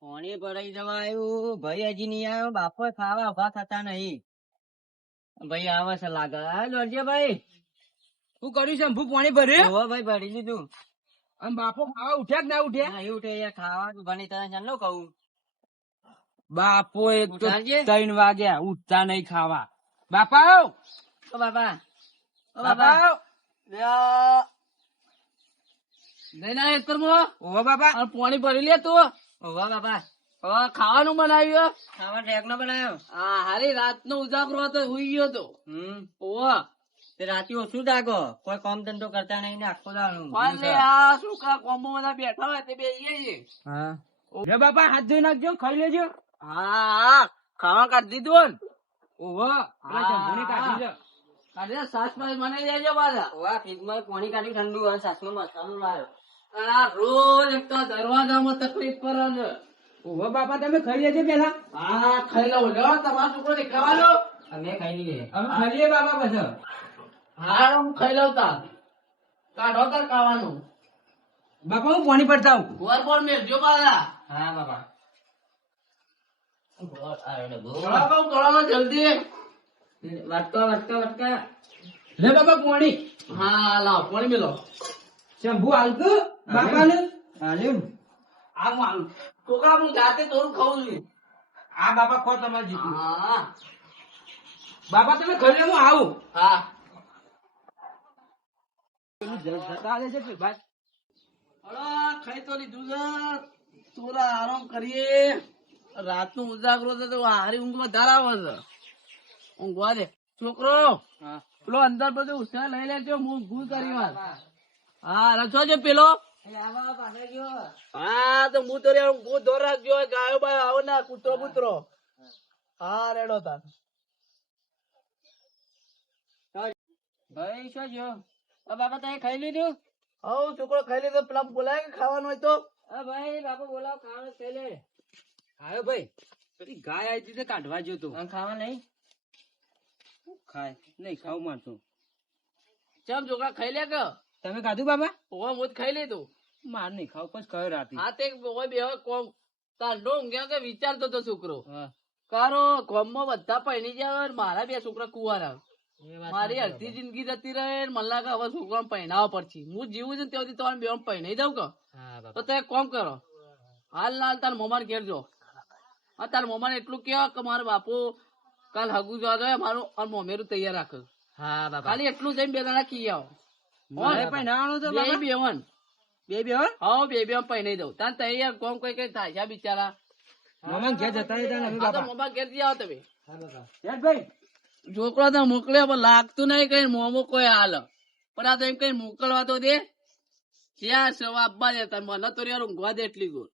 પાણી ભરાઈ જવાયું ભાઈ હજી નહીં આવ્યો? બાપો ખાવા ઊભા થતા નહીં. ભાઈ આવે છે લાગે. ભાઈ. શું કર્યું છે? ભૂ પાણી ભર્યું? હો ભાઈ ભરી લીધું. આમ બાપો ખાવા ઉઠ્યા કે ના ઉઠ્યા? નહીં ઉઠે. ખાવા ઉભાની તને ચાલો કહું. બાપો એક તો ત્રણ વાગ્યા. ઉઠતા નહીં ખાવા. બાપા. ઓ બાપા. ઓ બાપા. લ્યો. લઈને આય ખેતરમાં. ઓહો બાપા. પાણી ભરી લે તું. હોવે બાપા હવે ખાવાનું બનાવ્યું ખાવા ટેક નો બનાવ્યો? હા હારી રાતનો ઉજાગરો હતો હુઈ ગયો તો હમ. ઓહો. તે રાતે ઓછું જાગો. કોઈ કામ ધંધો કરતા નહીં ને આખો દાડો. છોકરા કોમ્બો બધા બેઠા હોય તે બે હા. બાપા હાથ ધોઈ નાખજો ખાઈ લેજો. હા હા. ખાવા કાઢી દીધું ને. ઓહો. જંભુની કાઢી દે કાઢી દે સાસ પાસ બનાવી દેજો પાછા. ઓવા ફ્રીજમાં પાણી કાઢી ઠંડુ અને સાસનો મસાલો લાવ્યો. આ રોજ એકતા દરવાજામાં તકલીફ પડે છે ઓહો બાપા તમે ખાઈ લેજો પેલા હા ખાઈ લઉં. લો તમારો છોકરો દેખાવાનો અમે ખાઈ લઈએ. અમે ખાઈ લઈએ બાપા પછી. હા હું ખાઈ લઉં કાઢો તાર ખાવાનું. બાપા હું પાણી પડતા હું ગોર પર મેલજો બાલા હા બાપા. બાપા જલ્દી. વાટકા વાટકા વટકા. લે બાપા પાણી. હા લાવ પાણી મેલો. શંભુ હાલક બાપાને? હાલ્યું આ હું હાલું છોકરા હું જાતે થોડું ખાવું છું. આ બાપા ખો તમારે જીતું હા. બાપા તમે ખાઈ હું આવું. હા. જતા આવે છે ભાઈ. અરે ખાઈ તો લીધું છે. થોડા આરામ કરીએ. રાતનું ઉજાગરો છે તો હારી ઊંઘ વધારે આવે છે. ઊંઘવા દે. છોકરો પેલો અંદર બધું ઉછા લઈ લેજો હું ભૂલ કરી વાત. હા રચો છે પેલો. હા તો હું તો હું દોર રાખજો ગાયો બાયો આવો ના કૂતરો કૂતરો હા. રેડો તાર. ભાઈ શું જો બાપા તમે ખાઈ લીધું? હવ છોકરો ખાઈ લીધો પેલા બોલાય કે ખાવાનું હોય તો? ભાઈ બાપા બોલાવો ખાવાનું ખાઈ લે. આવ્યો ભાઈ? પેલી ગાય આવી હતી કાઢવા ગયો તું. ખાવા નહીં? ખાય. નહીં ખાવું મારતો. ચમ છોકરા ખાઈ લે કે? તમે ખાધું બાબા? ઓવા મોત ખાઈ લીધું. માર નહીં ખાવ પછી કયો રાતે? હા તે ઓવા બે કોમ. તાંડો ઊંઘ્યા કે વિચારતો તો છોકરો. કારો કોમમાં બધા પૈણી જાય મારા બે છોકરા કુવારા મારી અડધી જિંદગી જતી રહે મલ્લા કે હવે છોકરા પહેણાવવા પડશે. હું જીવું છું ત્યાંથી તમારે બે પહેણાઈ દઉં કે? તો તે કોમ કરો. હાલ લાલ તાર મોમાન ઘેર જો. હા તાર મોમાન એટલું કહેવા કે મારો બાપુ કાલ હગુ જવા દો મારું મોમેરું તૈયાર રાખો. હા બાપા ખાલી એટલું જઈને બે દાડા કી આવો. બે બેવન બે બે હા બે બે પહેરાઈ દઉં. તાર તૈયાર કોમ કઈ કઈ થાય છે બિચારા? મામા ઘેર જતા રહેતા ને અમે હા તો બાપા. ઘેર જઈ આવો તમે. ભાઈ છોકરો તો મોકલ્યો પણ લાગતું નહીં કઈ મોમો કોઈ હાલ. પણ આ તો એમ કઈ મોકલવા તો દે. ક્યાં સેવા આપવા દે તાર મને તો યાર ઊંઘવા દે એટલી ગોળ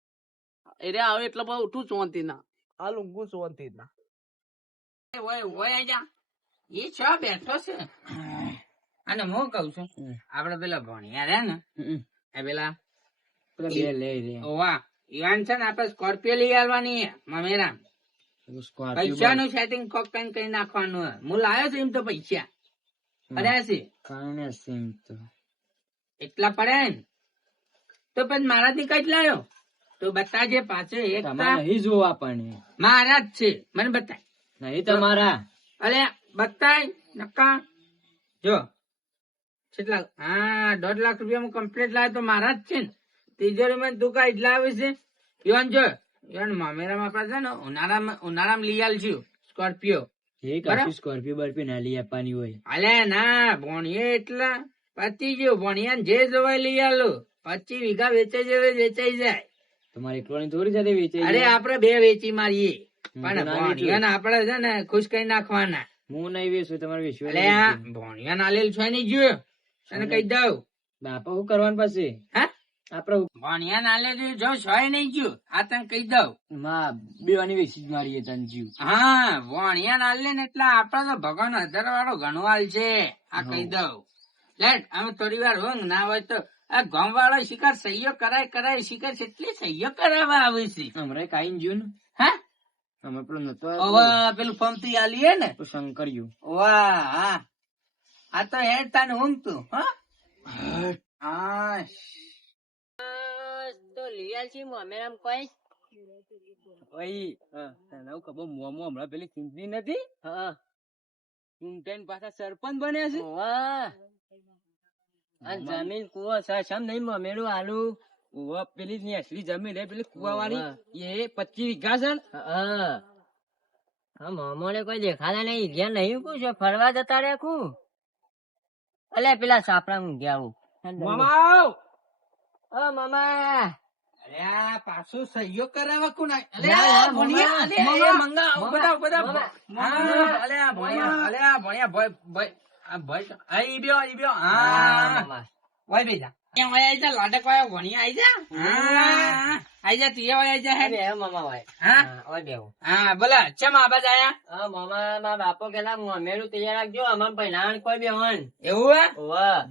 એ રે આવે એટલે બધું ઉઠું સોનતી ના. હાલ ઊંઘું સોનતી ના. હોય હોય અહીંયા એ છ બેઠો છે. અને હું કઉ છું આપડે પેલા ભણ્યા રે ને એ પેલા બે લઈ રે ઓવા ઈવાન છે ને આપડે સ્કોર્પિયો લઈ આવવાની મમેરા પૈસા નું સેટિંગ કોક કઈ કઈ નાખવાનું હું લાયો છું એમ તો પૈસા. પડ્યા છે. એટલા પડ્યા ને તો પછી મારાથી કઈ લાયો. તો બતાજે પાછો એક નહીં જોવા પણ મારા જ છે. મને બતાય. નહીં તમારા. અલે બતાય નક્કા. જો. કેટલા હા દોઢ લાખ રૂપિયા કમ્પ્લેટ લાવે તો મારા જ છે ને. તિજોરી માં તું કઈ લાવે છે. યોન જો યોન મામેરામાં પાસે ને ઉનાળામાં ઉનાળામાં લઈ આલશું સ્કોર્પિયો. સ્કોર્પિયો બર્ફી ના લઈ આપવાની હોય. અલે ના ભણીએ એટલા. પતી ગયો ભણિયા જે જવાય લઈ આલો. પચી વીઘા વેચાઈ જાય વેચાઈ જાય. તમારે એકલોની થોડી સાથે વેચાઈ અરે આપડે બે વેચી મારીએ. પણ ના વેચું. ભણિયાને આપડે છે ને ખુશ કરી નાખવાના. હું નહીં વેચું તમારે આ ભણિયા નાલેલ છે નહીં જોયો તને કહી દઉં બાપા હું કરવાનું પછી? હા? આપડે ભણિયા નાલેલ જો છે નહીં ગયું. આ તને કહી દઉં માં બેવાની વેચી જ મારીએ તને જીવ. હા ભણિયા નાલે ને એટલે આપડે તો ભગવાન હજાર વાળો ગણવાલ છે આ કહી દઉં લેટ અમે થોડી વાર ઊંઘ ના હોય તો આ ગામ વાળો શિકાર સહીયો કરાય કરાય શિકાર એટલી સહીયો કરાવવા આવે છે. હમણાં કાઈ જ્યું ને? હા? અમે પેલું નતો પેલું ફોર્મથી આલીએ ને? શંકર વાહ હા. આ તો હેડ તાને ઊંઘતું હા. તો લિયાલ છી મમેરામ કોઈ? ભાઈ તને હું ખબર મોમો હમણાં પેલી ચૂંટણી નથી? ચૂંટાઈને પાછા સરપંચ બન્યા છે? આ જમીન કુવો છે સમ નહીં મમેરું આલુ? ઓવા પેલી ની અસલી જમીન હે પેલી કુવા વાળી એ પચીસ વીઘા છે ને? હા. હા મોમોને કોઈ દેખાતા નહીં ઘેર નહીં પૂછો ફરવા જતા રે કું? અલે પેલા સાપડા હું ગયા મામા ઓ મામા અરે પાછું સહયોગ કરાવવા કોણ આય? અલે ભણિયા, અલે. મંગા, બધા, બધા. અલે આ ભણિયા, અલે ભણિયા, ભય, ભાઈ આ ભય, આ ઈ બ્યો, ઈ બ્યો. હા. ભાઈ બેજા. એ ઓય આઈ જા, લાડક વાળો ભણિયા આઈ જા. આઈ જા, તું એ આઈ જા, હે. હે મામા ભાઈ હા? હા ઓય બેહો હા, બોલા, ચમ આબાજ આયા? હા મામા મારા બાપો કેલા મમેરું તૈયાર રાખજો અમાર પહેલા કોઈ બેહન એવું હે?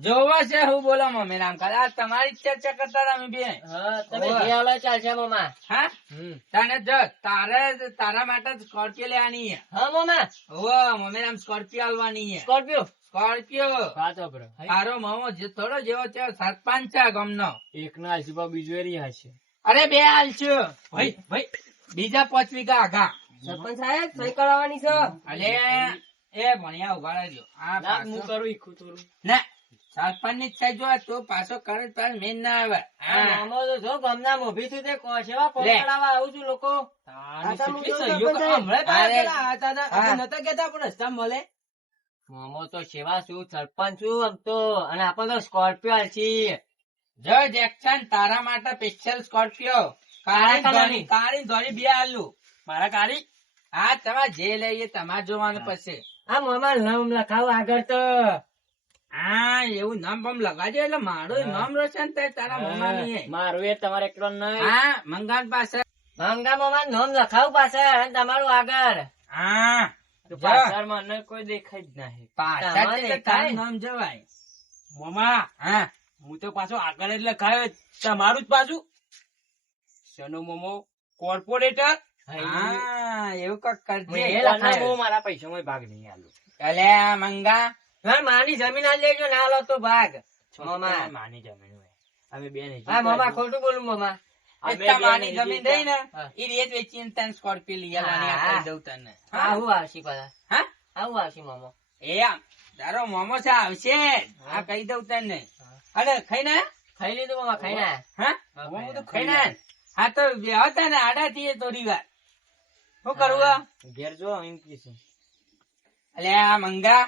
જોવો છે હું બોલો મમ્મી રામ આ તમારી જ ચર્ચા કરતા હતા અમે બે. હા તમે જે આલો ચાલશે મામા. હા? તને જો તારે તારા માટે સ્કોર્પિયો લેવાની હે હા મામા. ઓ મમ્મી નામ સ્કોર્પિયો આલવાની સ્કોર્પિયો? સ્કોર્પિયો. તારો મામો જે થોડો જેવો છે સરપંચ છે ગમનો. એક ના હશે બીજો એ હશે અરે બે હાલ છે. ભાઈ ભાઈ. બીજા પાંચ વીઘા આઘા. સરપંચ સાહેબ સહી કરાવવાની છે. અલે એ ભણ્યા ઊભા રહેજો. આ હું કરું ઈખું થોડું. ના સરપંચની ઈચ્છા જો તો પાછો કરે તાર મેન ના આવે. આ હા. મામો તો જો ગામના મોભી થી તે કો- સેવા. કરાવવા આવું છું લોકો? હમણાં નતા કહેતા આપણે રસ્તા મળે? મામો તો સેવા છું સરપંચ છું આમ તો? અને આપણે તો સ્કોર્પિયો છીએ જો જેક્સન તારા માટે સ્પેશિયલ સ્કોર્પિયો. કાળી ધોળી કાળી બે આલુ. મારા કાળી? હા તમારે જે લઈએ તમારે જોવાનું પડશે. આ મોમાં નામ લખાવ આગળ તો. હા એવું નામ બમ લગાડજો એટલે મારું નામ રોશન થાય તારા મોમાં નહીં મારું એ તમારે એકલો નહીં હા મંગાન પાસે. મંગા મોમાં નામ લખાવ પાસે તમારું આગળ. હા. તો જો. પાછળ કોઈ દેખાય જ નહીં. પાછળ તમારે થી તો તારું નામ જવાય. મામા હા. હું તો પાછો આગળ જ લખાયો. તમારું જ પાછું. સનો મોમો કોર્પોરેટર? હા એવું કંઈક મેં કરજે મારા પૈસામાં ભાગ નહીં આલો. અલે મંગા. માની જમીન આ લેજો ના લો તો ભાગ. મામા માની જમીન હવે અમે બે નહીં હા મામા ખોટું બોલું મામા તમારી જમીન રહી ને હા. એ રેત વેચીને તને સ્કોર્પિયો લઈ આવવાની દઉં તને. આવું આવશે પાછા. હા? આવું આવશે મામા. એ આમ. તારો મોમો છે આવશે આ કહી દઉં તને. અરે ખાઈ ને ખાઈ લીધું મામા ખાઈ ને હા? હા, મોમો તો ખાઈને ખાઈને હા તો ને આડા થઈએ થોડી વાર. શું કરવું? ઘેર જો એમ કીધું અલે આ મંગા.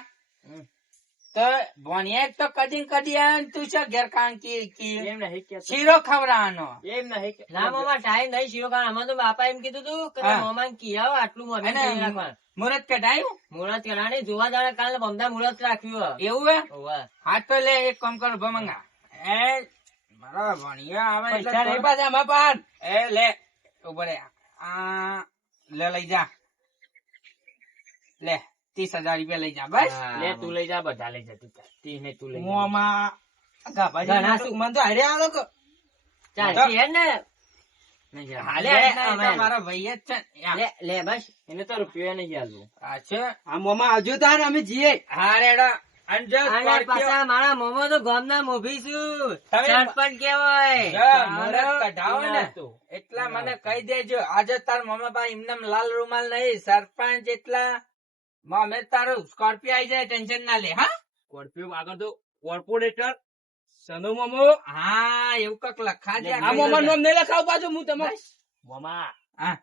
તો ભણ્યા તો કદી કદી આવે તું છે ઘેર કામ કી કી એમ નહીં શીરો ખવડાવવાનો. એમ નહીં ના મામા ટાઈમ નહીં શીરો ખાવાનો. અમારે તો બાપા એમ કીધું તું કે હા. મામા કી આટલું મમ્મી. મુહૂર્ત કઢાયું? મુહૂર્ત કરાણી જોવા જાણે કાલે બમદા મુહૂર્ત રાખ્યું એવું હે? હા તો લે એક કામ કરો ભમંગા એ મારા ભણિયા આવે એટલે પૈસા નહીં પાછા અમારા પાન એ લે ઊભો આ લે લઈ જા. લે. ત્રીસ હજાર રૂપિયા લઈ જા બસ. લે તું લઈ જા બધા લઈ જા તું. ને તું લઈ હું આમાં ઘણા મને તો- હારે આલો કે હેડ ને. મારો ભાઈ છે મોંમાં મોમો તો ગામના મોભી સરપંચ કેવાય. એટલા મને કહી દેજો. આજે તાર મમ્મી પાસે એમને લાલ રૂમાલ નહીં સરપંચ એટલા મમ્મી તારું સ્કોર્પિયો આવી જાય ટેન્શન ના લે હા? સ્કોર્પિયો આગળ તો કોર્પોરેટર સનુ મોમો? હા એવું કક લખા દે આ મોમા નામ નહીં લખાવ પાછું હું તમે મોમા. હા.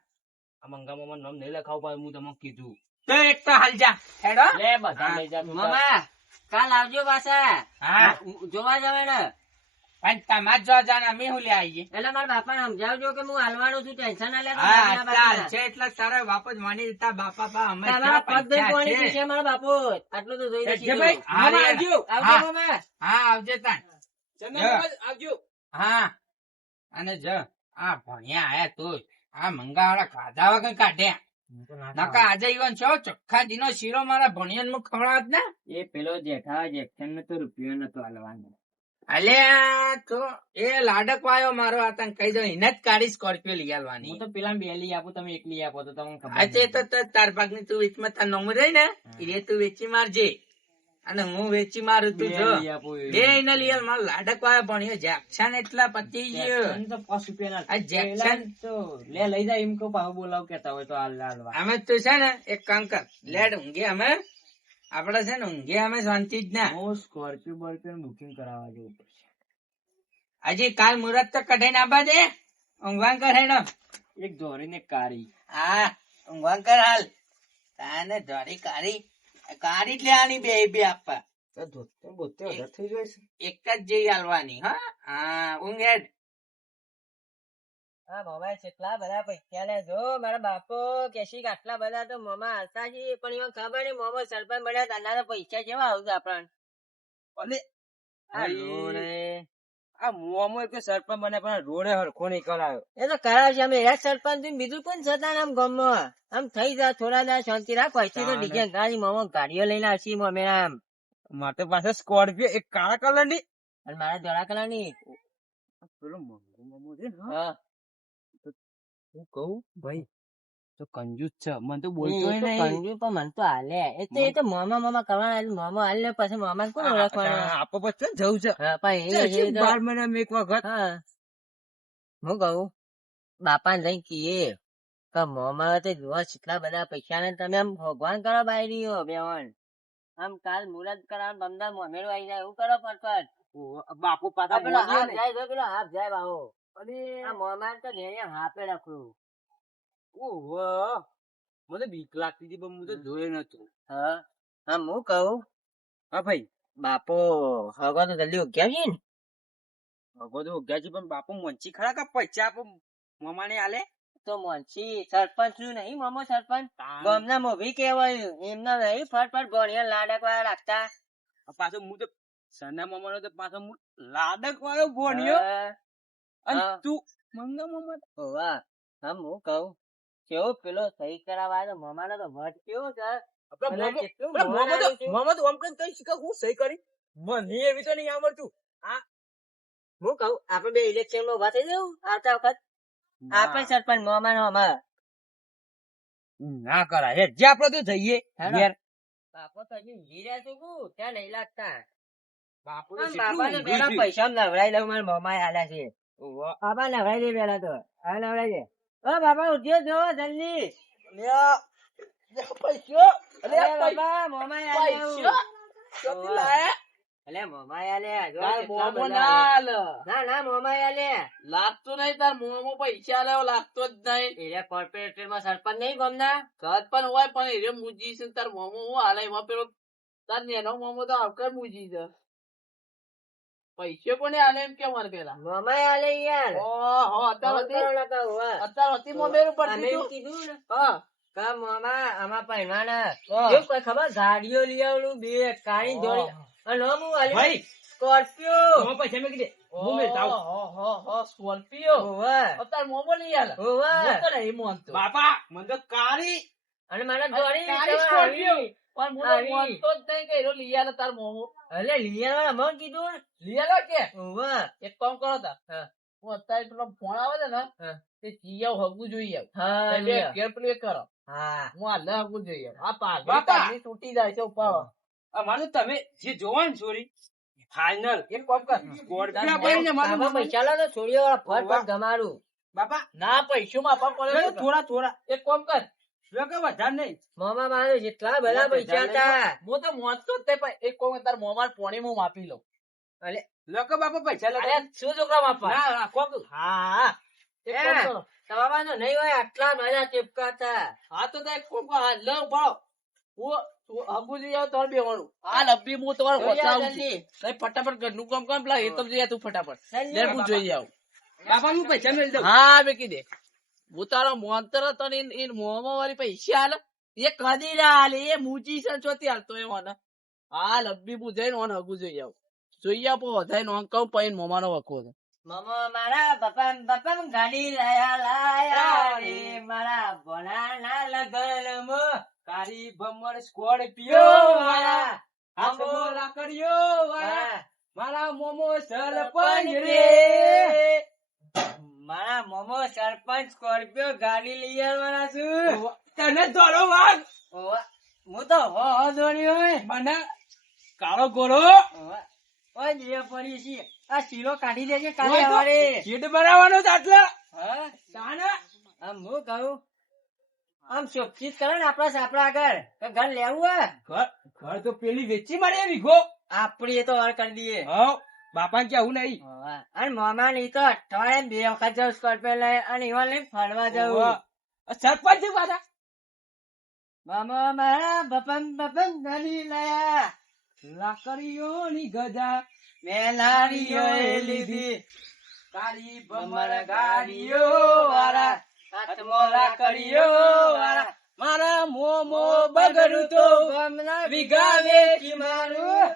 આ મંગા મોમા નામ નહીં લખાવ પાછું હું તમને કીધું. તો એક તો હાલ જા. હેડો. લે બધા લઈ જા મામા કાલ આવજો પાછા. હા. જોવા જવાય ને પણ તમાર જો જાણ અમે હું લઈ આવીએ? એટલે મારા બાપા સમજાવજો કે હું હાલવાનો છું ટેન્શન ના લેતો. છે. એટલે તારા બાપો જ માની દીધા બાપા પા અમે તમારા પગ પાણી છે. મારા બાપુ. આટલું તો જોઈ લેજો. ભાઈ હા, આવજો આવજો હા. આવજે તાન આવજો. હા. અને જો આ ભણ્યા આયા તો આ મંગાવાળા ખાધા વગર કાઢ્યા. નકા આજે ઈવન છો ચોખ્ખા દીનો શીરો મારા ભણિયનમાં ખવડાવત ને? એ પેલો જેઠા જેઠા ને તો રૂપિયો નતો હાલવાનો અલ્યા તો એ લાડક વાયો મારો આ તને કહી દઉં એને જ કાઢી સ્કોર્પિયો લઈ આવવાની હું તો પેલા બે લઈ આપું તમે એક લઈ આપો તો તમને ખબર આજે તો તો તાર ભાગની તું વેચમાં તાર નંબર રહી ને એ તું વેચી મારજે. અને હું વેચી મારું તું જો. બે એને લઈ આવ મારો લાડકવાયો ભણ્યો જેક્શન એટલા પતી ગયો. આ જેક્શન લે લઈ જાય એમ કહું પાછું બોલાવ કેતા હોય તો હાલ હાલવા. અમે તો છે ને એક કામ કર લેડ ઊંઘે અમે આપડે છે ને ઊંઘે અમે શાંતિ જ ના. હું સ્કોર્પિયો બોર્પિયો બુકિંગ કરાવવા જવું પડશે. હજી કાલ મુહૂર્ત તો કઢાઈ નાખવા દે. ઊંઘવાન કર હેડો. એક ધોરીને ને કારી. હા ઊંઘવાન કર હાલ. તાને ધોરી કારી. કારી જ લેવાની બે બે આપવા. બોતેર હજાર થઈ જાય છે. એક જ જઈ હાલવાની હા? હા ઊંઘ હેડ. હા મોબાઈલ કેટલા બધા પૈસા લે જો. મારા બાપો કેશી આટલા બધા તો મોમાં હાલતા છે. પણ એમાં ખબર નહીં મોમો સરપંચ બન્યા તાના તો પૈસા કેવા આવતા આપણ અને આ મોમો એક સરપંચ બને પણ રોડે હરખો નહીં કરાયો એ તો કરાવશે અમે એ સરપંચ બીજું કોણ છતાં આમ ગામમાં? આમ થઈ જાય થોડા દા શાંતિ રાખ. પછી તો ડીજે ગાડી મોમો ગાડીઓ લઈને આવશી મમે આમ. માટે પાસે સ્કોર્પિયો એક કાળા કલરની અને મારા ધોળા કલરની પેલો મોંઘો મોમો છે હા. હું કહું ભાઈ? તો કંજૂસ છે. મને તો બોલતો કંજૂસ પણ મને તો હાલે. એ તો એ તો મામા મામા કરવાના મોમો હાલ પછી મામા કોણ ઓળખવાના? આપો પછી જવું છે. એ બાર મહિના એક વખત. હું. કહું? બાપા ને જઈ કીએ કે મોમાં તો જોવા કેટલા બધા પૈસા ને તમે આમ ભગવાન કરો રહ્યો બેવન આમ કાલ મુરત કરાવ બમદા મોમેરો આવી જાય એવું કરો ફટફટ. બાપુ પાછા પેલો હાફ જાય પેલો હાફ જાય બાહો. અને આ મોમાં તો ઘેરે હાપે રાખું. ઓહો! મને બીક લાગતી હતી પણ હું તો જોયે નતું. હા? હા હું કહું? હા ભાઈ. બાપો હગો તો જલ્દી ઉગ્યા છે ને? ભગો તો ઉગ્યા છે પણ બાપો મંચી ખરા કે પૈસા આપો? મમાને આલે? તો મોનસી સરપંચનું નહીં મોમો સરપંચ. ગામના મોભી કેવાયું એમના નહીં ફટફટ ભણ્યા લાડક વાળા રાખતા. પાછો હું તો સના મામાનો તો પાછો હું લાડક વાળો ભણ્યો હા. અને તું મંગા મામા હોવા હમ હું કહું. કેવો પેલો સહી કરાવવા તો મામાનો તો વટ કેવો છે? મોમો- મોમો તો આવ્યું છે. મોમો આમ કઈ શીખે હું સહી કરી? મને એવી તો નહીં આવડતું. હું કહું આપણે બે ઇલેક્શનમાં ઊભા થઈ જવું આવતા વખત? આપણે સરપંચ મમાનો અમાર. ના કરાય. જે આપડે તો જઈએ. બાપો તો હજી ઊંઘી રહ્યા કુ? ત્યાં નહીં લાગતા. બાપુ બાપા છે. પૈસા નવડાઈ લઉં મારા મમાએ હાલ્યા છે. બાપા નવડાઈ દે પેલા તો. હા નવડાઈ દે. ઓ બાપા ઉઠ્યો જો જલ્દી. પૈસો. અલે પૈસો? અલે મોમો ના આલ્યા. ના ના મમાએ આલ્યા લાગતું નહીં તાર મોમો પૈસા લેવો લાગતો જ નહીં. એરિયા કોર્પોરેટરમાં સરપંચ નહીં ગમના? ઘર પણ હોય પણ એ મુજી છે ને તાર મોમો હું હાલે. એમાં પેલો તાર નેનો મોમો તો આવકર મુજી છે. પૈસે કોને આલે એમ કે પેલા મમાએ આલે યાર. ઓહો અત્યારે હતી અત્યારે હતી મોમેર ઉપર કીધું ને હા. કે મામા આમાં હા. કેવું કોઈ ખબર? ગાડીઓ લઈ આવલું બે કાઈ જોડી અને હું આલે ભાઈ. સ્કોર્પિયો. હું પૈસા મેં કીધે હું સ્કોર્પિયો. હોવે. અત્યારે મોમો લઈ હાલે હોવે. તો નહીં બાપા મને તો કાળી. અને મારા ધોળી કાળી સ્કોર્પિયો. પણ હું આવી. જ નહીં કે એનો તાર મોમો અલે લીયા મને કીધું? ને કે? હોવે એક કામ કરો તા. હું. અત્યારે પેલો ફોન આવે છે ને તે જીયાવ હગું જોઈએ હા ઘેર પેલું કરો. હા. હું હાલે હગું જોઈએ આ પાઘડી બાપા. તૂટી જાય છે ઉપર. અમારે તમે જે જોવા ને છોરી ફાઈનલ એક કામ કર. સ્કોર્પિયો મારું પૈસા લો તો વાળા ફટ ફટ ગમાડું બાપા! ના પૈસા માં થોડા થોડા થોડા. એક કામ કર. વધારે નહીં. મામા મારે જેટલા બધા પૈસા હતા. હું તો મોજતો જ તે પણ એક કામ તાર મોમાર પોણી હું માપી લઉં. અલે. લોકો બાપા પૈસા અરે શું છોકરા માપવા ના રાખો હા. એક કામ એ. કરો. તમારા તો નહીં હોય આટલા બધા ચીપકા હતા. હા તો કોક લે જઈ આવ તાર બેવાનું આ લબ્બી હું તમારો. નહીં, ફટાફટ ઘરનું કામ કામ પેલા એ તો જઈએ તું ફટાફટ. જલ્દી. લે આવ હું બાપા. જોઈ આવું. બાપા હું પૈસા મેળવી દઉં. હા બેકી દે હું તારો મોંતર હતો ને ઈન મોંમાં વાળી પૈસા હાલ એ કદી ના હાલ એ મૂજી છે ચોથી હાલતો એ મને હા લબ્બી હું જઈને ઓન હગું જોઈ આવું. જોઈ આપો વધારે નોંધ કહું પછી મોમાનો વખો છે. મામા મારા બાપા બાપા ગાડી લાયા લાયા રે મારા ભણાના તારી ભમર સ્કોર્પિયો મારા. મોમો સરપંચ રે. મારા મોમો સરપંચ સ્કોર્પિયો ગાડી લઈ આવવાના છું. તને દોડો વાગ હું તો હો હો દોડ્યો હોય. મને કાળો ગોળો ઓય જે પડી છે. આ શીરો કાઢી દેજે કાલે અમારે શેડ બનાવવાનો છે આટલા? હા? તાને આમ હું કહું આમ શોપચીત કરો ને આપડા સાપડા આગળ ઘર લેવું હે? ઘર ઘર તો પેલી વેચી મારે વીઘો આપડી એ તો વાર કરી દઈએ. હા બાપા કેવું નહીં? અને મામા ની તો અઠવાડિયે બે વખત જવું સ્કોર્પિયો લઈ અને ઈવન લઈ ફરવા જવું. સરપંચ પાછા? મામા મારા બપન બપન ધની લાયા. લાકડીઓની ગજા મેં નારીઓ લીધી. તારી બમર ગાડીઓ વાળા હાથમાં લાકડીઓ વાળા. મારા મોમો બગડું તો બમના વીઘા વેચી મારું